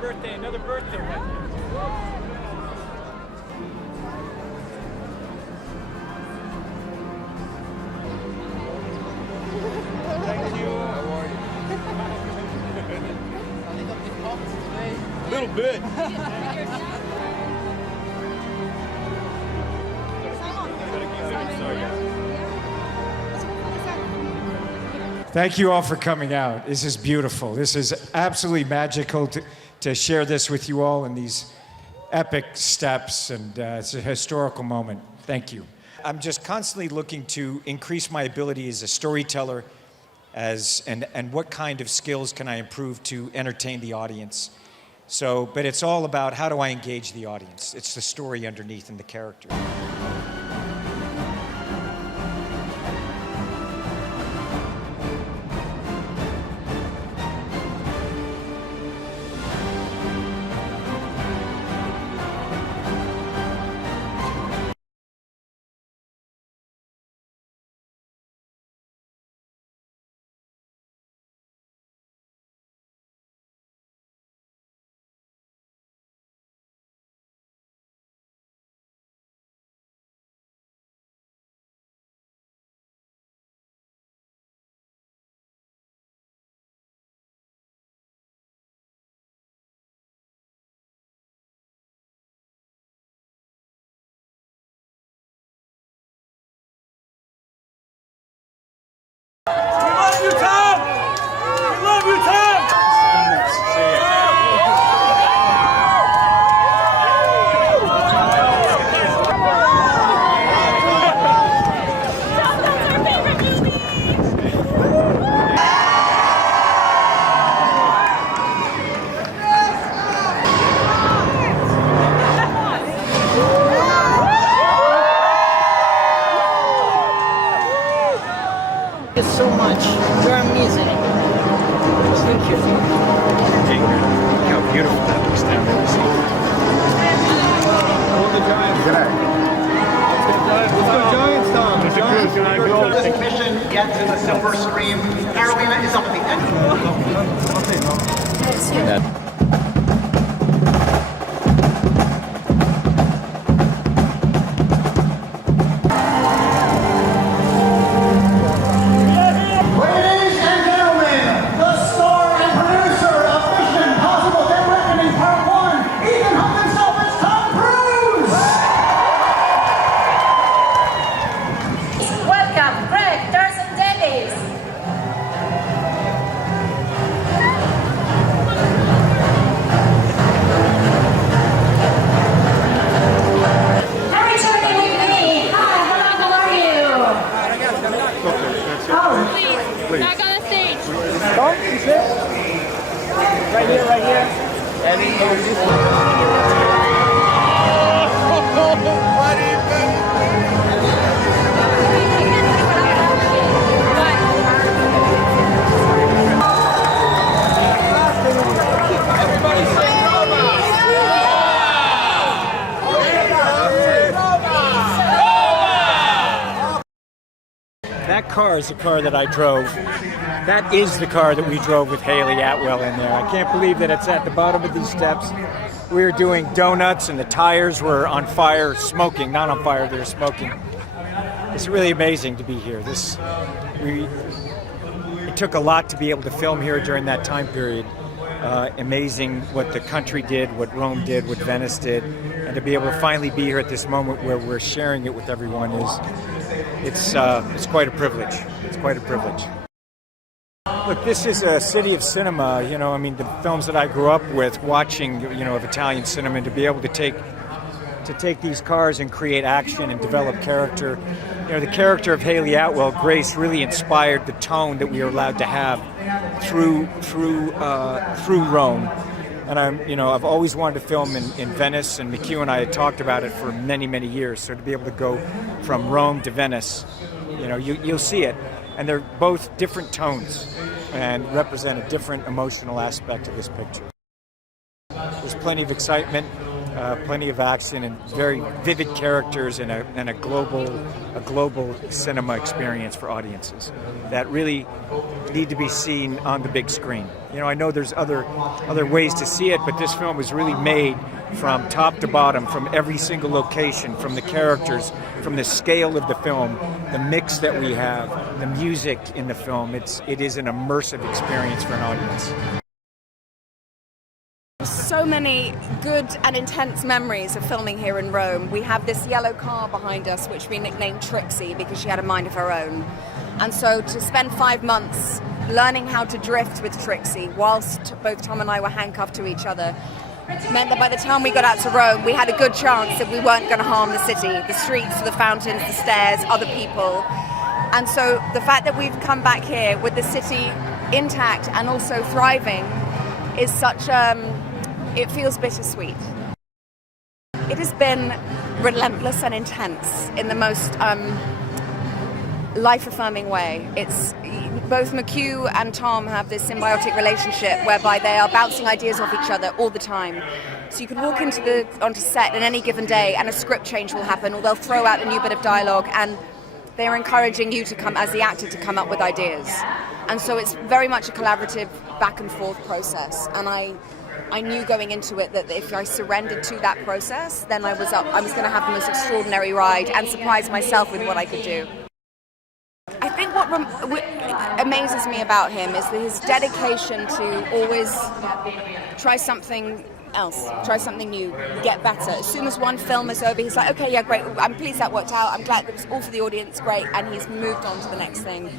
birthday, another birthday one. Thank you. How are you? A little bit. Thank you all for coming out. This is beautiful. This is absolutely magical to share this with you all in these epic steps, and it's a historical moment. Thank you. I'm just constantly looking to increase my ability as a storyteller, and what kind of skills can I improve to entertain the audience. But it's all about how do I engage the audience. It's the story underneath and the character. Thank you so much. You're amazing. Thank you. Look how beautiful that looks down there. Let's go, Giants! This mission gets to the silver screen. Carolina is up at the end. Back on the stage. Come, sit. Right here. That car is the car that I drove. That is the car that we drove with Haley Atwell in there. I can't believe that it's at the bottom of these steps. We were doing donuts and the tires were on fire, smoking. Not on fire, they were smoking. It's really amazing to be here. It took a lot to be able to film here during that time period. Amazing what the country did, what Rome did, what Venice did, and to be able to finally be here at this moment where we're sharing it with everyone it's quite a privilege. It's quite a privilege. Look, this is a city of cinema. You know, I mean, the films that I grew up with, watching, of Italian cinema, and to be able to take these cars and create action and develop character. The character of Haley Atwell, Grace, really inspired the tone that we are allowed to have through Rome. And I've always wanted to film in Venice, and McHugh and I had talked about it for many, many years. So to be able to go from Rome to Venice, you'll see it. And they're both different tones and represent a different emotional aspect of this picture. There's plenty of excitement. plenty of action and very vivid characters, and a global cinema experience for audiences that really need to be seen on the big screen. You know, I know there's other ways to see it, but this film was really made from top to bottom, from every single location, from the characters, from the scale of the film, the mix that we have, the music in the film. It is an immersive experience for an audience. So many good and intense memories of filming here in Rome. We have this yellow car behind us, which we nicknamed Trixie because she had a mind of her own. And so to spend 5 months learning how to drift with Trixie whilst both Tom and I were handcuffed to each other meant that by the time we got out to Rome, we had a good chance that we weren't going to harm the city, the streets, the fountains, the stairs, other people. And so the fact that we've come back here with the city intact and also thriving is such it feels bittersweet. It has been relentless and intense in the most life-affirming way. It's both McHugh and Tom have this symbiotic relationship whereby they are bouncing ideas off each other all the time. So you can walk onto set on any given day and a script change will happen, or they'll throw out a new bit of dialogue, and they're encouraging you to come, as the actor, to come up with ideas. And so it's very much a collaborative back and forth process. And I knew going into it that if I surrendered to that process, then I was going to have the most extraordinary ride and surprise myself with what I could do. I think what amazes me about him is his dedication to always try something else, try something new, get better. As soon as one film is over, he's like, okay, yeah, great, I'm pleased that worked out, I'm glad it was all for the audience, great, and he's moved on to the next thing.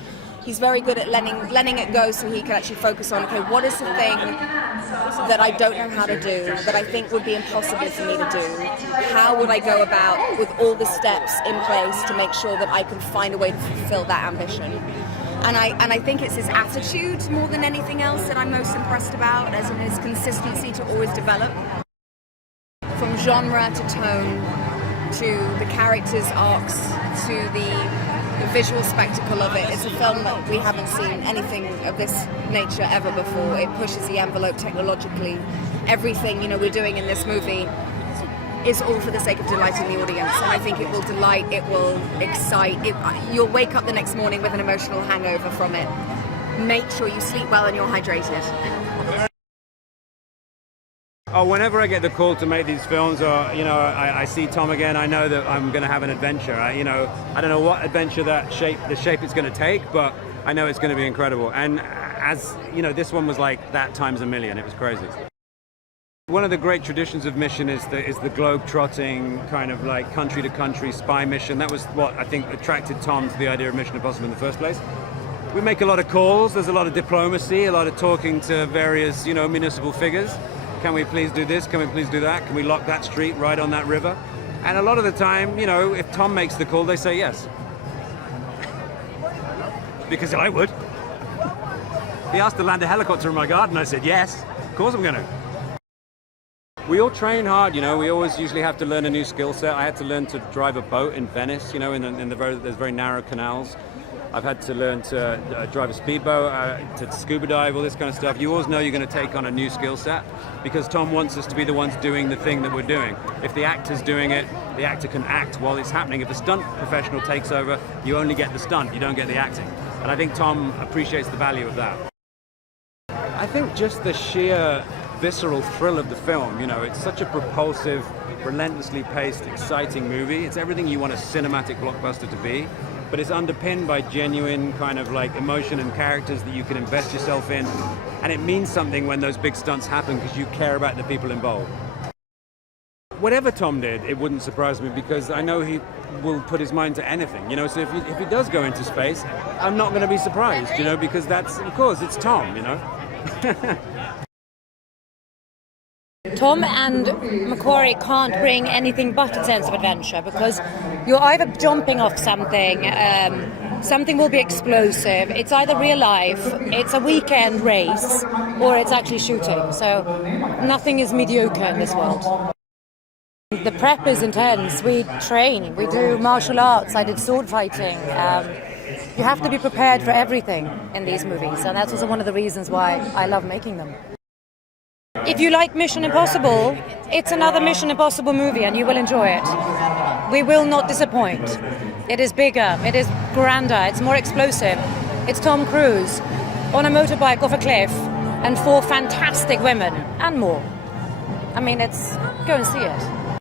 He's very good at letting it go so he can actually focus on, okay, what is the thing that I don't know how to do, that I think would be impossible for me to do? How would I go about with all the steps in place to make sure that I can find a way to fulfill that ambition? And I think it's his attitude more than anything else that I'm most impressed about, as in his consistency to always develop. From genre to tone, to the characters' arcs, to the visual spectacle of it. It's a film that we haven't seen anything of this nature ever before. It pushes the envelope technologically. Everything, we're doing in this movie is all for the sake of delighting the audience. And I think it will delight, it will excite. You'll wake up the next morning with an emotional hangover from it. Make sure you sleep well and you're hydrated. Oh, whenever I get the call to make these films, or I see Tom again, I know that I'm going to have an adventure. I don't know what adventure the shape it's going to take, but I know it's going to be incredible. And as this one was like that times a million. It was crazy. One of the great traditions of Mission is the globe-trotting kind of like country-to-country spy mission. That was what I think attracted Tom to the idea of Mission Impossible in the first place. We make a lot of calls. There's a lot of diplomacy, a lot of talking to various municipal figures. Can we please do this? Can we please do that? Can we lock that street right on that river? And a lot of the time, if Tom makes the call, they say yes. Because I would. He asked to land a helicopter in my garden. I said, yes, of course I'm going to. We all train hard, we always usually have to learn a new skill set. I had to learn to drive a boat in Venice, there's very narrow canals. I've had to learn to drive a speedboat, to scuba dive, all this kind of stuff. You always know you're going to take on a new skill set because Tom wants us to be the ones doing the thing that we're doing. If the actor's doing it, the actor can act while it's happening. If a stunt professional takes over, you only get the stunt, you don't get the acting. And I think Tom appreciates the value of that. I think just the sheer visceral thrill of the film, it's such a propulsive, relentlessly paced, exciting movie. It's everything you want a cinematic blockbuster to be. But it's underpinned by genuine kind of like emotion and characters that you can invest yourself in. And it means something when those big stunts happen because you care about the people involved. Whatever Tom did, it wouldn't surprise me because I know he will put his mind to anything, so if he does go into space, I'm not going to be surprised, because that's, of course, it's Tom, Tom and Macquarie can't bring anything but a sense of adventure because you're either jumping off something, something will be explosive, it's either real life, it's a weekend race, or it's actually shooting. So nothing is mediocre in this world. The prep is intense. We train, we do martial arts, I did sword fighting. You have to be prepared for everything in these movies, and that's also one of the reasons why I love making them. if you like Mission Impossible, it's another Mission Impossible movie and you will enjoy it. We will not disappoint. It is bigger, it is grander, it's more explosive. It's Tom Cruise on a motorbike off a cliff and 4 fantastic women and more. I mean, go and see it.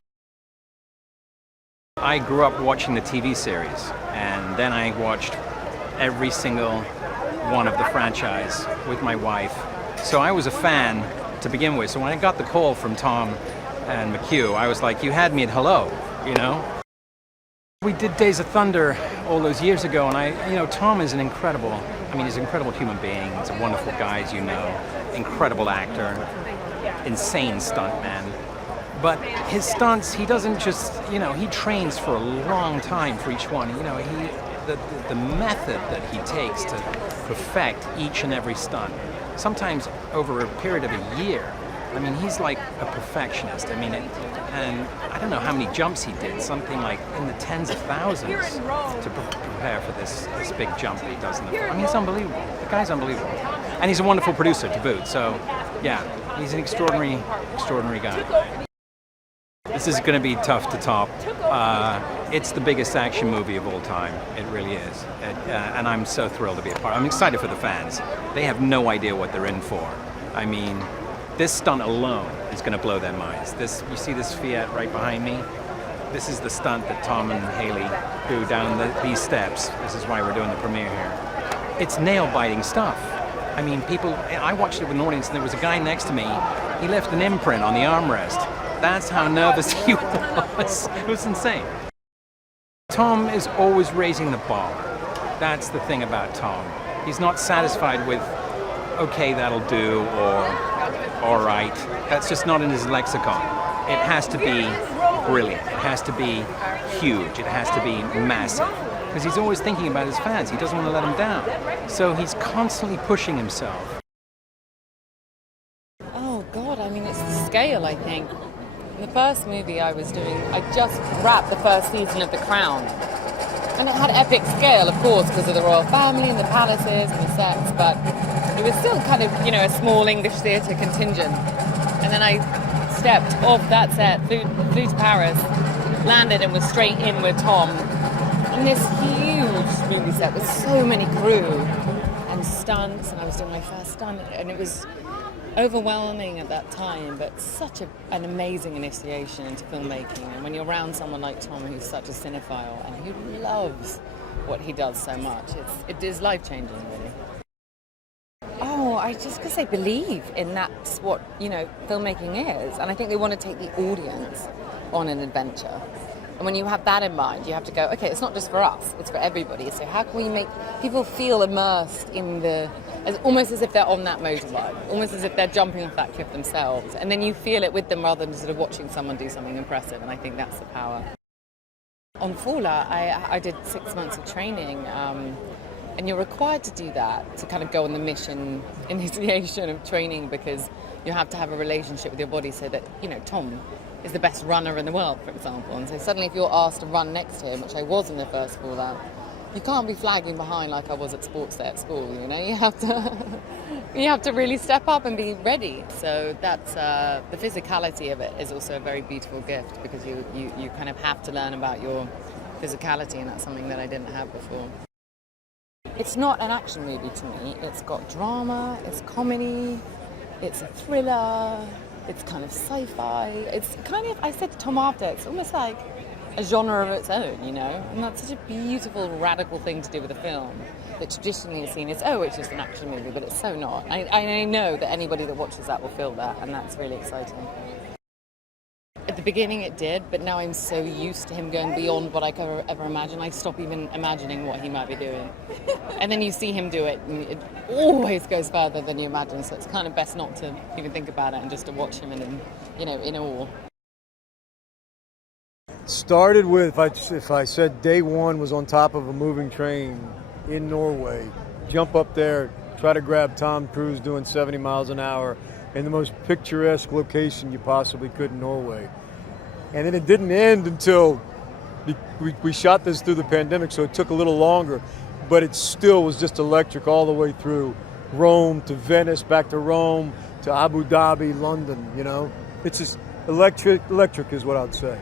I grew up watching the TV series, and then I watched every single one of the franchise with my wife. So I was a fan to begin with. So when I got the call from Tom and McHugh, I was like, you had me at hello, you know? We did Days of Thunder all those years ago, and Tom is he's an incredible human being. He's a wonderful guy, as you know, incredible actor, insane stuntman. But his stunts, he doesn't just, he trains for a long time for each one. The method that he takes to perfect each and every stunt, sometimes over a period of a year. I mean, he's like a perfectionist. I mean, and I don't know how many jumps he did, something like in the tens of thousands to prepare for this big jump that he does in the film. I mean, it's unbelievable. The guy's unbelievable. And he's a wonderful producer to boot. So, yeah, he's an extraordinary guy. This is going to be tough to top. It's the biggest action movie of all time. It really is. And I'm so thrilled to be a part. I'm excited for the fans. They have no idea what they're in for. I mean, this stunt alone is going to blow their minds. You see this Fiat right behind me? This is the stunt that Tom and Haley do down these steps. This is why we're doing the premiere here. It's nail-biting stuff. I mean, I watched it with an audience, and there was a guy next to me. He left an imprint on the armrest. That's how nervous he was. It was insane. Tom is always raising the bar. That's the thing about Tom. He's not satisfied with, okay, that'll do, or all right. That's just not in his lexicon. It has to be brilliant. It has to be huge. It has to be massive. Because he's always thinking about his fans. He doesn't want to let them down. So he's constantly pushing himself. Oh, God, I mean, it's the scale, I think. In the first movie I was doing, I just wrapped the first season of The Crown. And it had epic scale, of course, because of the royal family and the palaces and the sets, but it was still kind of, a small English theatre contingent. And then I stepped off that set, flew to Paris, landed and was straight in with Tom. And this huge movie set with so many crew and stunts, and I was doing my first stunt, and it was overwhelming at that time, but such an amazing initiation into filmmaking. And when you're around someone like Tom, who's such a cinephile and who loves what he does so much, it is life-changing, really. Oh, because they believe in that's what, filmmaking is. And I think they want to take the audience on an adventure. And when you have that in mind, you have to go, okay, it's not just for us, it's for everybody. So how can we make people feel immersed in almost as if they're on that motorbike, almost as if they're jumping off that cliff themselves. And then you feel it with them rather than sort of watching someone do something impressive. And I think that's the power. On Faller, I did 6 months of training. And you're required to do that, to kind of go on the mission initiation of training, because you have to have a relationship with your body so that, Tom is the best runner in the world, for example. And so suddenly if you're asked to run next to him, which I was in the first Faller, you can't be flagging behind like I was at sports day at school, You have to really step up and be ready. So that's the physicality of it is also a very beautiful gift, because you kind of have to learn about your physicality, and that's something that I didn't have before. It's not an action movie to me. It's got drama, it's comedy, it's a thriller, it's kind of sci-fi. It's kind of, I said to Tom after, it's almost like a genre of its own, And that's such a beautiful, radical thing to do with a film that traditionally is seen as, it's just an action movie, but it's so not. I know that anybody that watches that will feel that, and that's really exciting. At the beginning it did, but now I'm so used to him going beyond what I could ever imagine. I stop even imagining what he might be doing. And then you see him do it, and it always goes further than you imagine, so it's kind of best not to even think about it and just to watch him in awe. Started with, if I said day one was on top of a moving train in Norway, jump up there, try to grab Tom Cruise doing 70 miles an hour in the most picturesque location you possibly could in Norway. And then it didn't end until we shot this through the pandemic, so it took a little longer, but it still was just electric all the way through. Rome to Venice, back to Rome, to Abu Dhabi, London, you know. It's just electric is what I'd say.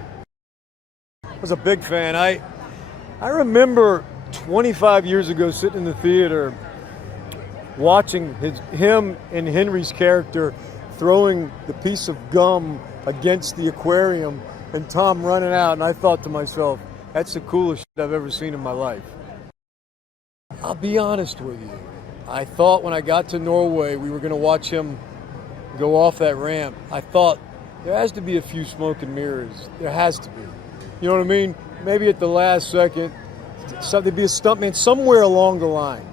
I was a big fan. I remember 25 years ago sitting in the theater watching him and Henry's character throwing the piece of gum against the aquarium and Tom running out, and I thought to myself, that's the coolest shit I've ever seen in my life. I'll be honest with you. I thought when I got to Norway we were going to watch him go off that ramp. I thought there has to be a few smoke and mirrors. There has to be. You know what I mean? Maybe at the last second, there'd be a stuntman somewhere along the line.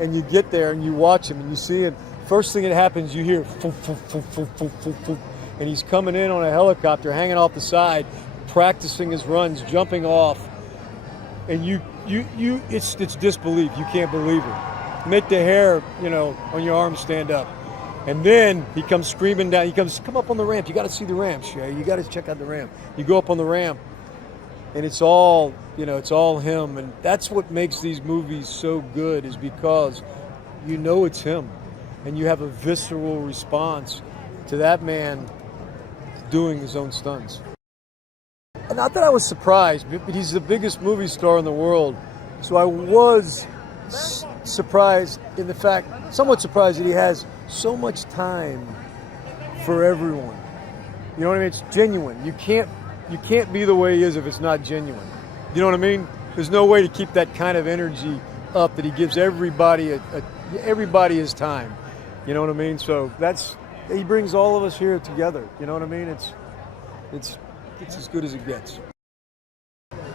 And you get there and you watch him and you see him. First thing that happens, you hear, foo, foo, foo, foo, foo, foo, foo, and he's coming in on a helicopter, hanging off the side, practicing his runs, jumping off. And it's disbelief. You can't believe it. Make the hair, you know, on your arm stand up. And then he comes screaming down. He comes, come up on the ramp. You got to see the ramp, Shay. You got to check out the ramp. You go up on the ramp, and it's all, you know, it's all him. And that's what makes these movies so good, is because you know it's him. And you have a visceral response to that man doing his own stunts. And not that I was surprised, but he's the biggest movie star in the world. So I was surprised in the fact, somewhat surprised that he has so much time for everyone. You know what I mean? It's genuine. You can't be the way he is if it's not genuine. You know what I mean? There's no way to keep that kind of energy up that he gives everybody everybody his time. You know what I mean? So he brings all of us here together. You know what I mean? It's as good as it gets.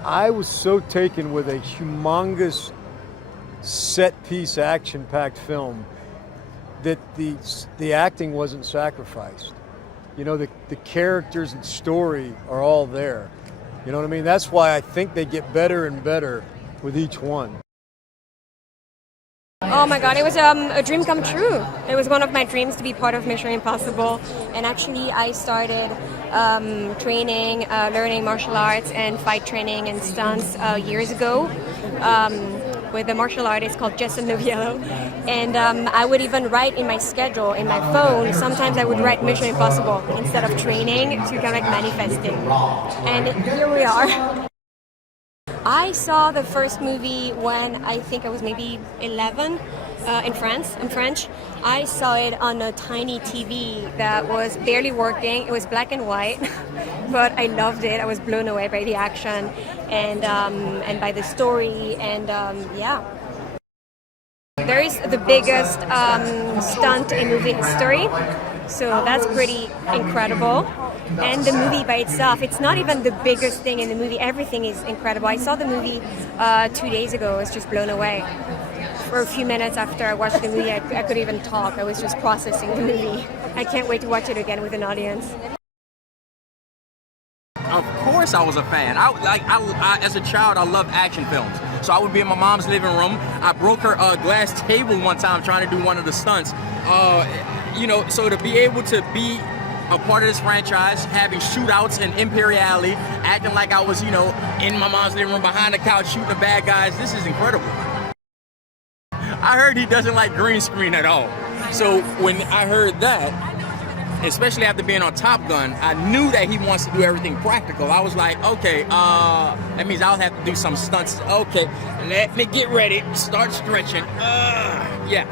I was so taken with a humongous set-piece, action-packed film that the acting wasn't sacrificed. You know, the characters and story are all there. You know what I mean? That's why I think they get better and better with each one. Oh my God, it was a dream come true. It was one of my dreams to be part of Mission Impossible. And actually I started training, learning martial arts and fight training and stunts years ago with a martial artist called Jason Noviello. And I would even write in my schedule, in my phone, sometimes I would write Mission Impossible instead of training to kind of like manifest it. And here we are. I saw the first movie when I think I was maybe 11 in French. I saw it on a tiny TV that was barely working. It was black and white, but I loved it. I was blown away by the action and by the story, and yeah. There is the biggest stunt in movie history, so that's pretty incredible. And the movie by itself, it's not even the biggest thing in the movie. Everything is incredible. I saw the movie 2 days ago. I was just blown away. For a few minutes after I watched the movie, I couldn't even talk. I was just processing the movie. I can't wait to watch it again with an audience. Of course I was a fan. I as a child, I loved action films. So I would be in my mom's living room. I broke her glass table one time trying to do one of the stunts. You know, so to be able to be a part of this franchise, having shootouts in Imperial Alley, acting like I was, you know, in my mom's living room behind the couch shooting the bad guys, this is incredible. I heard he doesn't like green screen at all. So when I heard that, especially after being on Top Gun, I knew that he wants to do everything practical. I was like, okay, that means I'll have to do some stunts. Okay, let me get ready, start stretching. Yeah.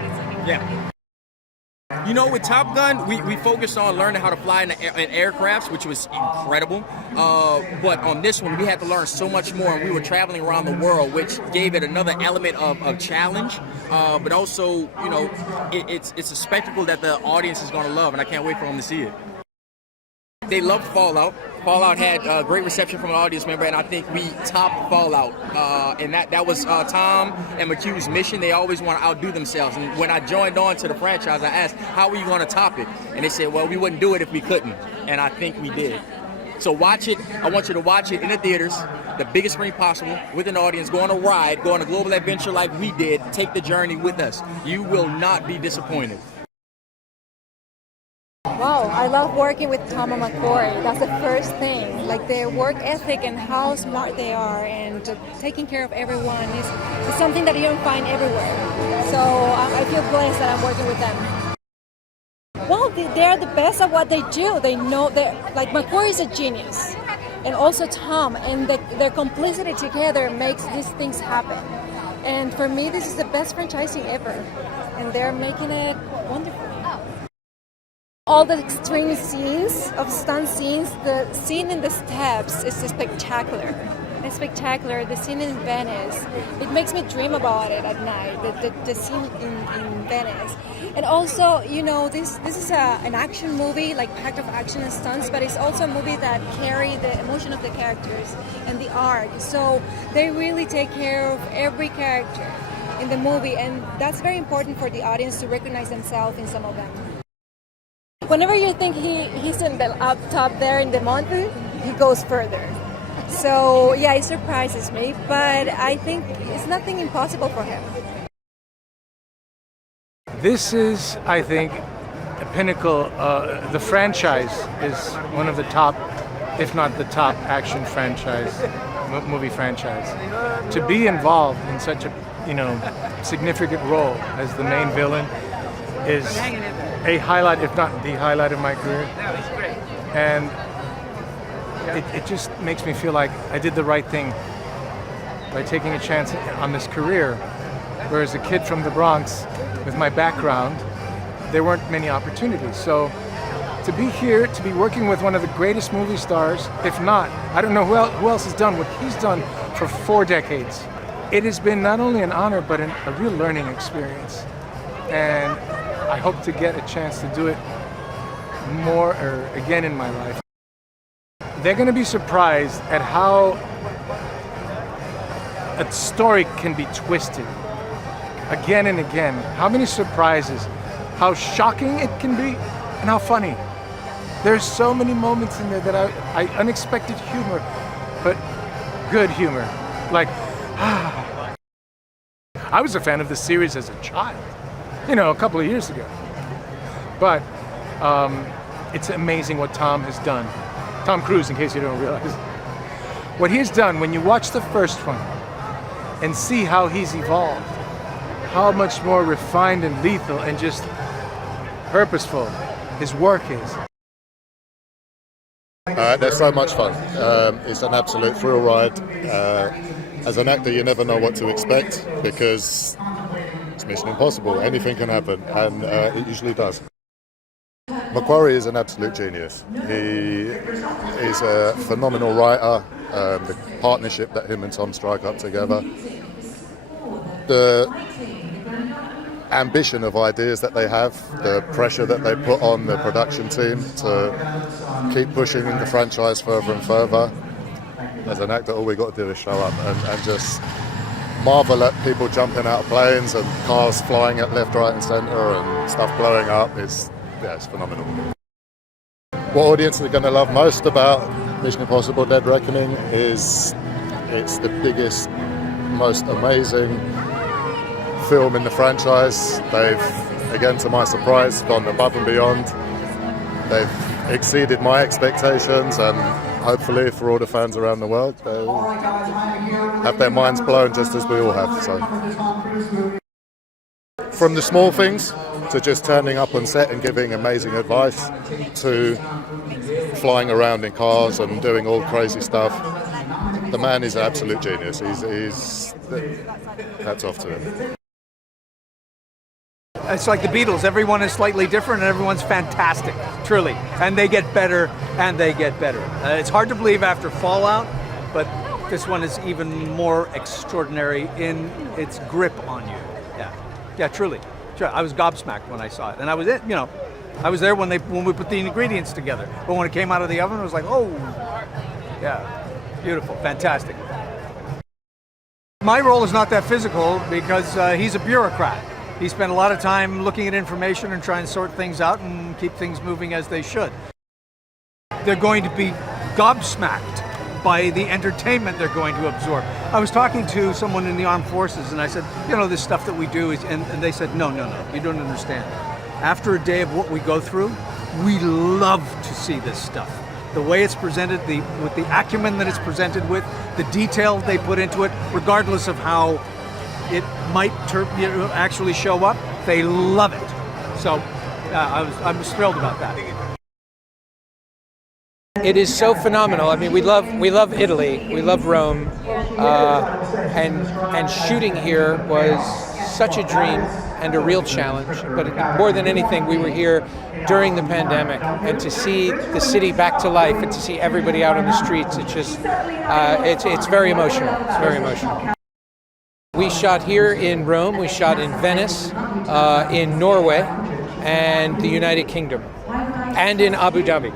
You know, with Top Gun, we focused on learning how to fly in aircrafts, which was incredible. But on this one, we had to learn so much more, and we were traveling around the world, which gave it another element of challenge. But also, you know, it's a spectacle that the audience is going to love, and I can't wait for them to see it. They loved Fallout. Fallout had great reception from the audience member, and I think we topped Fallout. And that was Tom and McHugh's mission. They always want to outdo themselves. And when I joined on to the franchise, I asked, how are you going to top it? And they said, well, we wouldn't do it if we couldn't. And I think we did. So watch it. I want you to watch it in the theaters, the biggest screen possible, with an audience, go on a ride, go on a global adventure like we did. Take the journey with us. You will not be disappointed. Wow, I love working with Tom and McCoy. That's the first thing. Like their work ethic and how smart they are, and taking care of everyone is something that you don't find everywhere. So I feel blessed that I'm working with them. they're the best at what they do. They know that, like, McQuarrie is a genius, and also Tom, and their complicity together makes these things happen. And for me, this is the best franchising ever, and they're making it wonderful. All the extreme scenes of stunt scenes, the scene in the steps is spectacular. It's spectacular. The scene in Venice, it makes me dream about it at night. The scene in Venice, and also, you know, this is an action movie, like packed of action and stunts, but it's also a movie that carry the emotion of the characters and the arc. So they really take care of every character in the movie, and that's very important for the audience to recognize themselves in some of them. Whenever you think he's in the up top there in the mountain, he goes further. So yeah, it surprises me, but I think it's nothing impossible for him. This is, I think, a pinnacle. The franchise is one of the top, if not the top, action franchise, movie franchise. To be involved in such a, you know, significant role as the main villain is a highlight, if not the highlight of my career. And it just makes me feel like I did the right thing by taking a chance on this career. Whereas a kid from the Bronx, with my background, there weren't many opportunities. So to be here, to be working with one of the greatest movie stars, if not, I don't know who else has done what he's done for 4 decades. It has been not only an honor, but a real learning experience. And I hope to get a chance to do it more or again in my life. They're going to be surprised at how a story can be twisted again and again. How many surprises, how shocking it can be, and how funny. There's so many moments in there that I unexpected humor, but good humor. Like, I was a fan of the series as a child, you know, a couple of years ago. But it's amazing what Tom has done. Tom Cruise, in case you don't realize. What he's done when you watch the first one and see how he's evolved, how much more refined and lethal and just purposeful his work is. They're so much fun. It's an absolute thrill ride. As an actor, you never know what to expect because it's Mission Impossible. Anything can happen, and it usually does. McQuarrie is an absolute genius. He is a phenomenal writer. The partnership that him and Tom strike up together, the ambition of ideas that they have, the pressure that they put on the production team to keep pushing the franchise further and further. As an actor, all we got to do is show up and just marvel at people jumping out of planes and cars flying at left, right and centre and stuff blowing up. It's phenomenal. What audience are going to love most about Mission Impossible Dead Reckoning is it's the biggest, most amazing film in the franchise. They've, again to my surprise, gone above and beyond. They've exceeded my expectations, and hopefully for all the fans around the world, they'll have their minds blown just as we all have. So, from the small things to just turning up on set and giving amazing advice, to flying around in cars and doing all crazy stuff, the man is an absolute genius. He's hats off to him. It's like the Beatles. Everyone is slightly different and everyone's fantastic, truly. And they get better and they get better. It's hard to believe after Fallout, but this one is even more extraordinary in its grip on you. Yeah, truly. I was gobsmacked when I saw it. And I was I was there when we put the ingredients together. But when it came out of the oven, it was like, oh, yeah, beautiful, fantastic. My role is not that physical because he's a bureaucrat. He spent a lot of time looking at information and trying to sort things out and keep things moving as they should. They're going to be gobsmacked by the entertainment they're going to absorb. I was talking to someone in the armed forces and I said, this stuff that we do is, and they said, no, you don't understand. After a day of what we go through, we love to see this stuff. The way it's presented, with the acumen that it's presented with, the detail they put into it, regardless of how it might actually show up, they love it. So I was thrilled about that. It is so phenomenal. I mean, we love Italy, we love Rome, and shooting here was such a dream and a real challenge. But more than anything, we were here during the pandemic, and to see the city back to life and to see everybody out on the streets, it's just it's very emotional. It's very emotional. We shot here in Rome, we shot in Venice, in Norway, and the United Kingdom, and in Abu Dhabi.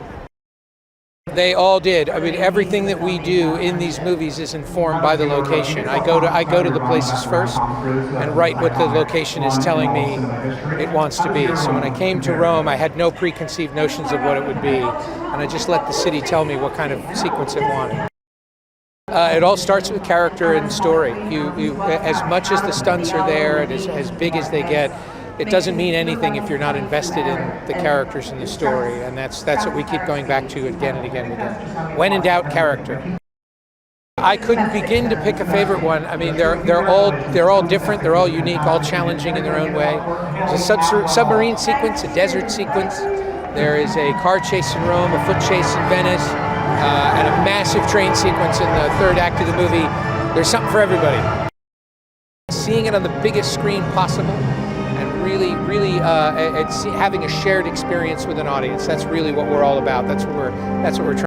They all did. I mean, everything that we do in these movies is informed by the location. I go to the places first and write what the location is telling me it wants to be. So when I came to Rome, I had no preconceived notions of what it would be, and I just let the city tell me what kind of sequence it wanted. It all starts with character and story. You as much as the stunts are there and as big as they get, it doesn't mean anything if you're not invested in the characters and the story, and that's what we keep going back to again and again and again. When in doubt, character. I couldn't begin to pick a favorite one. I mean, they're all different, they're all unique, all challenging in their own way. There's a submarine sequence, a desert sequence. There is a car chase in Rome, a foot chase in Venice, and a massive train sequence in the third act of the movie. There's something for everybody. Seeing it on the biggest screen possible, really it's having a shared experience with an audience. That's really what we're all about. That's what we're trying